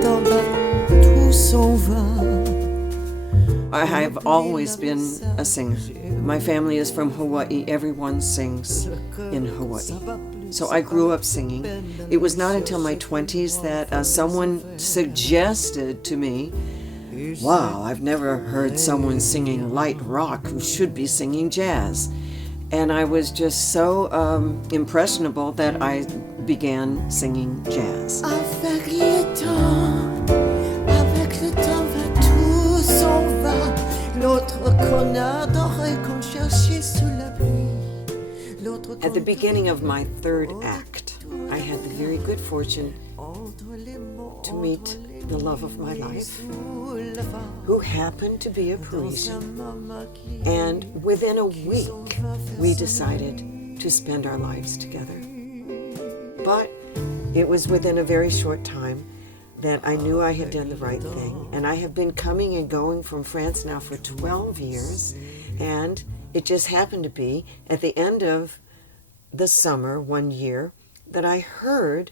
temps va, tout s'en va. I have always been a singer. My family is from Hawaii. Everyone sings in Hawaii. So I grew up singing. It was not until my 20s that someone suggested to me, wow, I've never heard someone singing light rock who should be singing jazz. And I was just so impressionable that I began singing jazz. Avec le temps va, tout s'en va. L'autre connard doré qu'on cherchait sous la pluie. At the beginning of my third act, I had the very good fortune to meet the love of my life, who happened to be a Parisian. And within a week, we decided to spend our lives together. But it was within a very short time that I knew I had done the right thing. And I have been coming and going from France now for 12 years. And it just happened to be at the end of the summer one year that I heard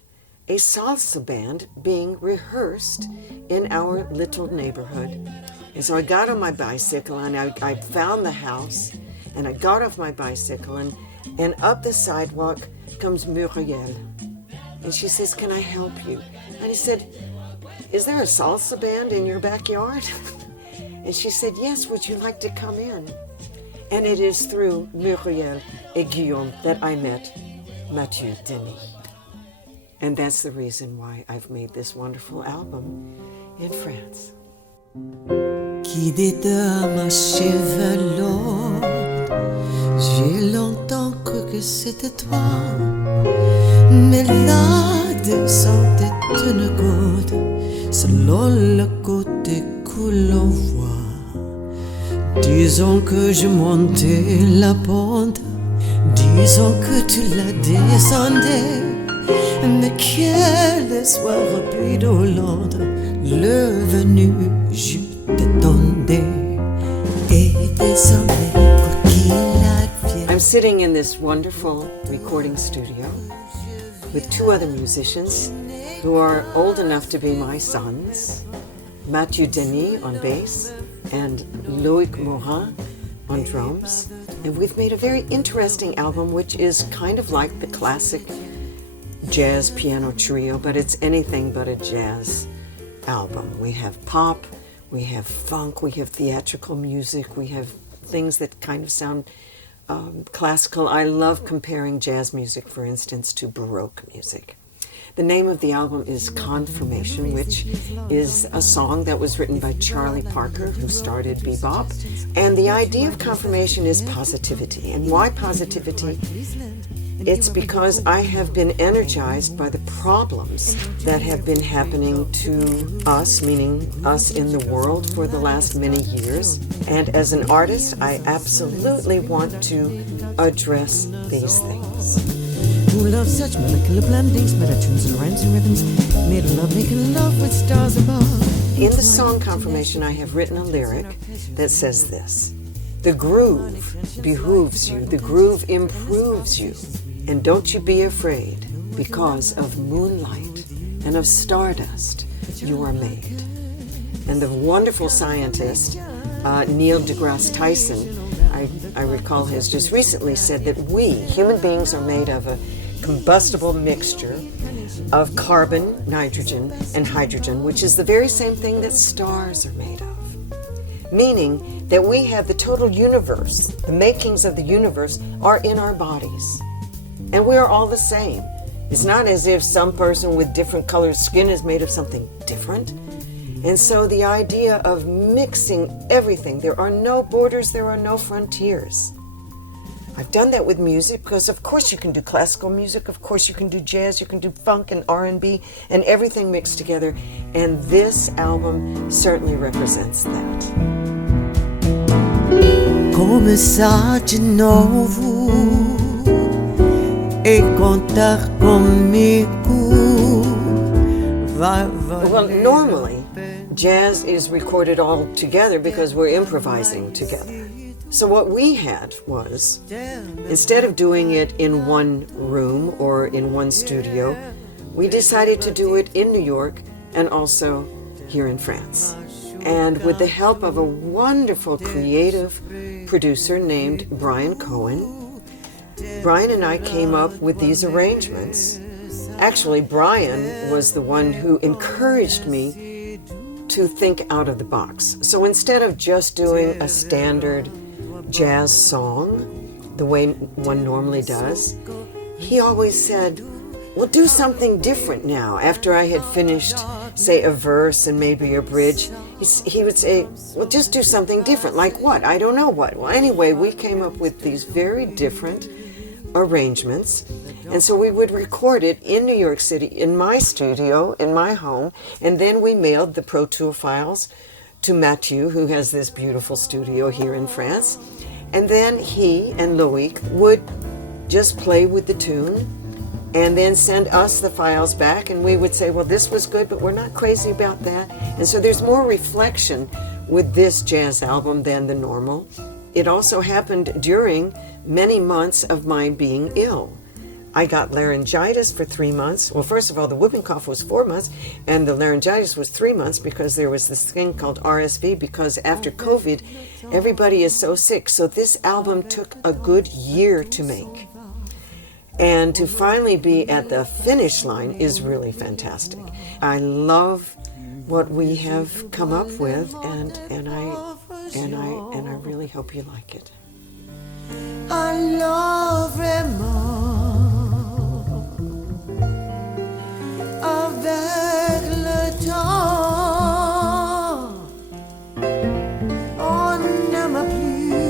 a salsa band being rehearsed in our little neighborhood. And so I got on my bicycle and I found the house and I got off my bicycle and up the sidewalk comes Muriel. And she says, "Can I help you?" And I said, "Is there a salsa band in your backyard?" And she said, "Yes, would you like to come in?" And it is through Muriel et Guillaume that I met Mathieu Denis. And that's the reason why I've made this wonderful album in France. Qui dit de ma chevelure, j'ai longtemps cru que c'était toi. Mais la descente est une goutte, selon le côté que l'on voit. Disons que je montais la pente, disons que tu la descendais. Mais quel soir puis Hollande, le venu, je t'attendais et désormais quoi qu'il advienne. I'm sitting in this wonderful recording studio with two other musicians who are old enough to be my sons, Mathieu Denis on bass and Loïc Morin on drums. And we've made a very interesting album which is kind of like the classic jazz piano trio, but it's anything but a jazz album. We have pop, we have funk, we have theatrical music, we have things that kind of sound classical. I love comparing jazz music, for instance, to Baroque music. The name of the album is Confirmation, which is a song that was written by Charlie Parker, who started bebop. And the idea of confirmation is positivity. And why positivity? It's because I have been energized by the problems that have been happening to us, meaning us in the world, for the last many years. And as an artist, I absolutely want to address these things. Who loves such molecular blendings, meta-tunes and rhymes and rhythms, made of love, making love with stars above. In the song Confirmation, I have written a lyric that says this: "The groove behooves you, the groove improves you, and don't you be afraid, because of moonlight and of stardust you are made." And the wonderful scientist, Neil deGrasse Tyson, I recall, has just recently said that we, human beings, are made of a combustible mixture of carbon, nitrogen, and hydrogen, which is the very same thing that stars are made of. Meaning that we have the total universe, the makings of the universe are in our bodies. And we are all the same. It's not as if some person with different colored skin is made of something different. And so the idea of mixing everything, there are no borders, there are no frontiers. I've done that with music because of course you can do classical music, of course you can do jazz, you can do funk and R&B and everything mixed together. And this album certainly represents that. Começar de novo e contar comigo. Well, normally jazz is recorded all together because we're improvising together. So what we had was, instead of doing it in one room or in one studio, we decided to do it in New York and also here in France. And with the help of a wonderful creative producer named Brian Cohen, Brian and I came up with these arrangements. Actually, Brian was the one who encouraged me to think out of the box. So instead of just doing a standard jazz song, the way one normally does, he always said, well, do something different now. After I had finished, say, a verse and maybe a bridge, he would say, well, just do something different. Like what? I don't know what. Well, anyway, we came up with these very different arrangements. And so we would record it in New York City, in my studio, in my home, and then we mailed the Pro Tool files to Mathieu, who has this beautiful studio here in France. And then he and Loic would just play with the tune and then send us the files back, and we would say, well, this was good, but we're not crazy about that. And so there's more reflection with this jazz album than the normal. It also happened during many months of my being ill. I got laryngitis for 3 months. Well, first of all, the whooping cough was 4 months, and the laryngitis was 3 months because there was this thing called RSV, because after COVID, everybody is so sick. So this album took a good year to make. And to finally be at the finish line is really fantastic. I love what we have come up with, and I really hope you like it. Alors vraiment, avec le temps, on n'aime plus.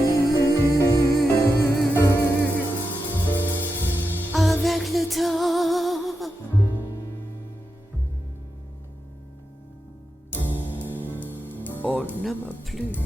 Avec le temps, on n'aime plus.